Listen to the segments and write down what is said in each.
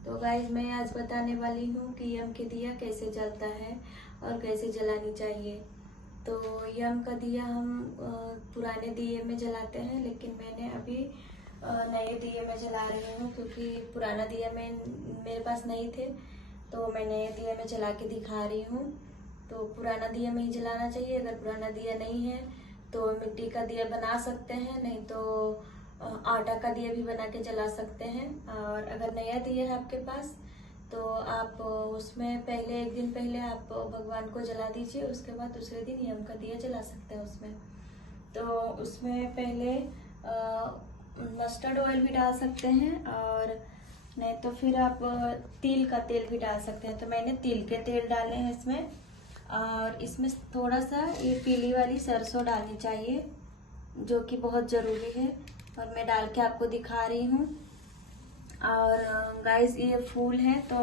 तो गाइज मैं आज बताने वाली हूँ कि यम के दिया कैसे जलता है और कैसे जलानी चाहिए। तो यम का दिया हम पुराने दिए में जलाते हैं, लेकिन मैंने अभी नए दिए में जला रही हूँ क्योंकि पुराना दिया में मेरे पास नहीं थे, तो मैं नए दिया में जला के दिखा रही हूँ। तो पुराना दिया में ही जलाना चाहिए। अगर पुराना दिया नहीं है तो मिट्टी का दिया बना सकते हैं, नहीं तो आटा का दिया भी बना के जला सकते हैं। और अगर नया दिया है आपके पास तो आप उसमें पहले एक दिन पहले आप भगवान को जला दीजिए, उसके बाद दूसरे दिन यम का दिया जला सकते हैं उसमें। तो उसमें पहले मस्टर्ड ऑयल भी डाल सकते हैं, और नहीं तो फिर आप तिल का तेल भी डाल सकते हैं। तो मैंने तिल के तेल डाले हैं इसमें, और इसमें थोड़ा सा ये पीली वाली सरसों डालनी चाहिए जो कि बहुत ज़रूरी है, और मैं डाल के आपको दिखा रही हूँ। और गाइस ये फूल है तो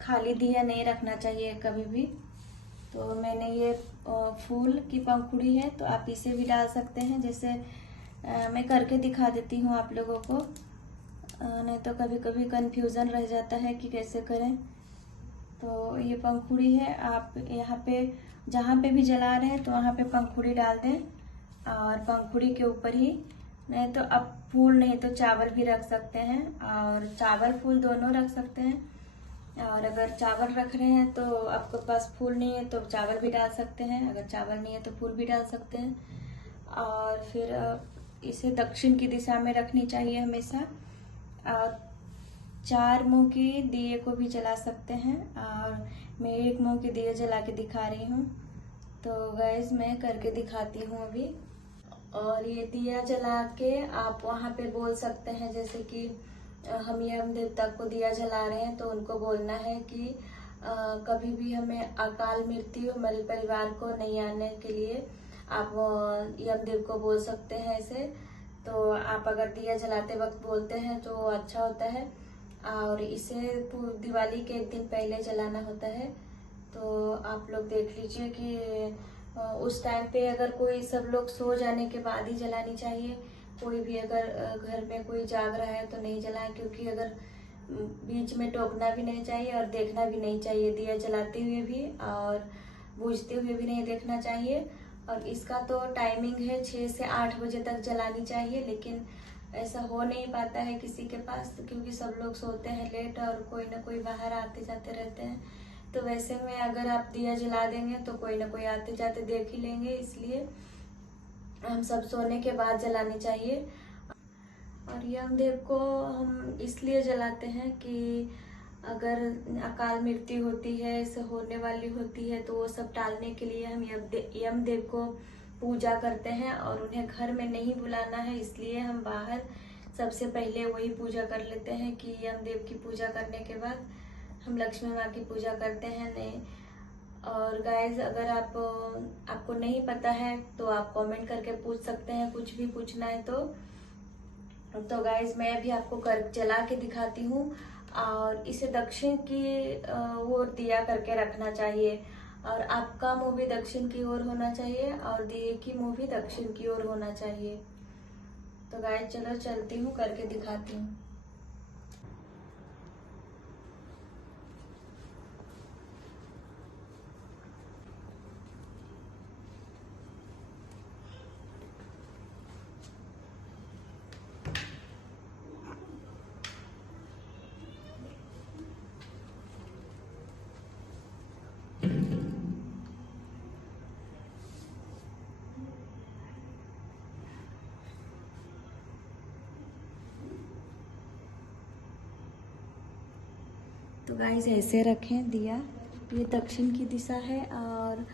खाली दिया नहीं रखना चाहिए कभी भी। तो मैंने ये फूल की पंखुड़ी है तो आप इसे भी डाल सकते हैं, जैसे मैं करके दिखा देती हूँ आप लोगों को, नहीं तो कभी कभी कंफ्यूजन रह जाता है कि कैसे करें। तो ये पंखुड़ी है, आप यहाँ पे जहाँ पे भी जला रहे हैं तो वहाँ पे पंखुड़ी डाल दें, और पंखुड़ी के ऊपर ही, नहीं तो आप फूल नहीं तो चावल भी रख सकते हैं, और चावल फूल दोनों रख सकते हैं। और अगर चावल रख रहे हैं तो आपके पास फूल नहीं है तो चावल भी डाल सकते हैं, अगर चावल नहीं है तो फूल भी डाल सकते हैं। और फिर इसे दक्षिण की दिशा में रखनी चाहिए हमेशा। और 4 मुंह के दिए को भी जला सकते हैं, और मैं एक मुंह के दिए जला के दिखा रही हूँ। तो गाइस मैं करके दिखाती हूँ अभी। और ये दिया जला के आप वहाँ पे बोल सकते हैं, जैसे कि हम यम देवता को दिया जला रहे हैं तो उनको बोलना है कि कभी भी हमें अकाल मृत्यु हमारे परिवार को नहीं आने के लिए आप यमदेव को बोल सकते हैं ऐसे। तो आप अगर दिया जलाते वक्त बोलते हैं तो अच्छा होता है। और इसे दिवाली के एक दिन पहले जलाना होता है। तो आप लोग देख लीजिए कि उस टाइम पे अगर कोई सब लोग सो जाने के बाद ही जलानी चाहिए। कोई भी अगर घर में कोई जाग रहा है तो नहीं जलाएं, क्योंकि अगर बीच में टोकना भी नहीं चाहिए और देखना भी नहीं चाहिए, दिया जलाते हुए भी और बुझते हुए भी नहीं देखना चाहिए। और इसका तो टाइमिंग है 6 से 8 बजे तक जलानी चाहिए, लेकिन ऐसा हो नहीं पाता है किसी के पास, क्योंकि सब लोग सोते हैं लेट और कोई ना कोई बाहर आते जाते रहते हैं। तो वैसे में अगर आप दिया जला देंगे तो कोई ना कोई आते जाते देख ही लेंगे, इसलिए हम सब सोने के बाद जलानी चाहिए। और यमदेव को हम इसलिए जलाते हैं कि अगर अकाल मृत्यु होती है, ऐसे होने वाली होती है, तो वो सब टालने के लिए हम यमदेव को पूजा करते हैं। और उन्हें घर में नहीं बुलाना है, इसलिए हम बाहर सबसे पहले वही पूजा कर लेते हैं कि यमदेव की पूजा करने के बाद हम लक्ष्मी माँ की पूजा करते हैं। नहीं, और गाइज अगर आपको नहीं पता है तो आप कमेंट करके पूछ सकते हैं, कुछ भी पूछना है तो गाइज मैं अभी आपको कर जला के दिखाती हूँ। और इसे दक्षिण की ओर दिया करके रखना चाहिए, और आपका मुंह भी दक्षिण की ओर होना चाहिए और दिए की मुंह भी दक्षिण की ओर होना चाहिए। तो गाइज चलो चलती हूँ, करके दिखाती हूँ। तो गाइस ऐसे रखें दिया, ये दक्षिण की दिशा है और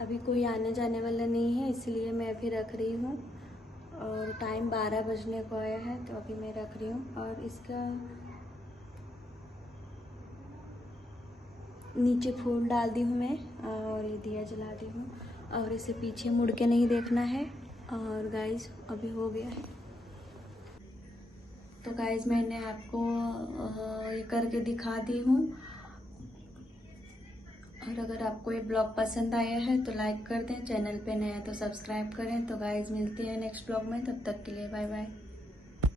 अभी कोई आने जाने वाला नहीं है, इसलिए मैं अभी रख रही हूँ। और टाइम 12 बजने को आया है तो अभी मैं रख रही हूँ। और इसका नीचे फूल डाल दी हूँ मैं, और ये दिया जला दी हूँ, और इसे पीछे मुड़ के नहीं देखना है। और गाइस अभी हो गया है। तो गाइस मैंने आपको ये करके दिखा दी हूँ। और अगर आपको ये ब्लॉग पसंद आया है तो लाइक कर दें, चैनल पे नया है तो सब्सक्राइब करें। तो गाइस मिलते हैं नेक्स्ट ब्लॉग में, तब तक के लिए बाय बाय।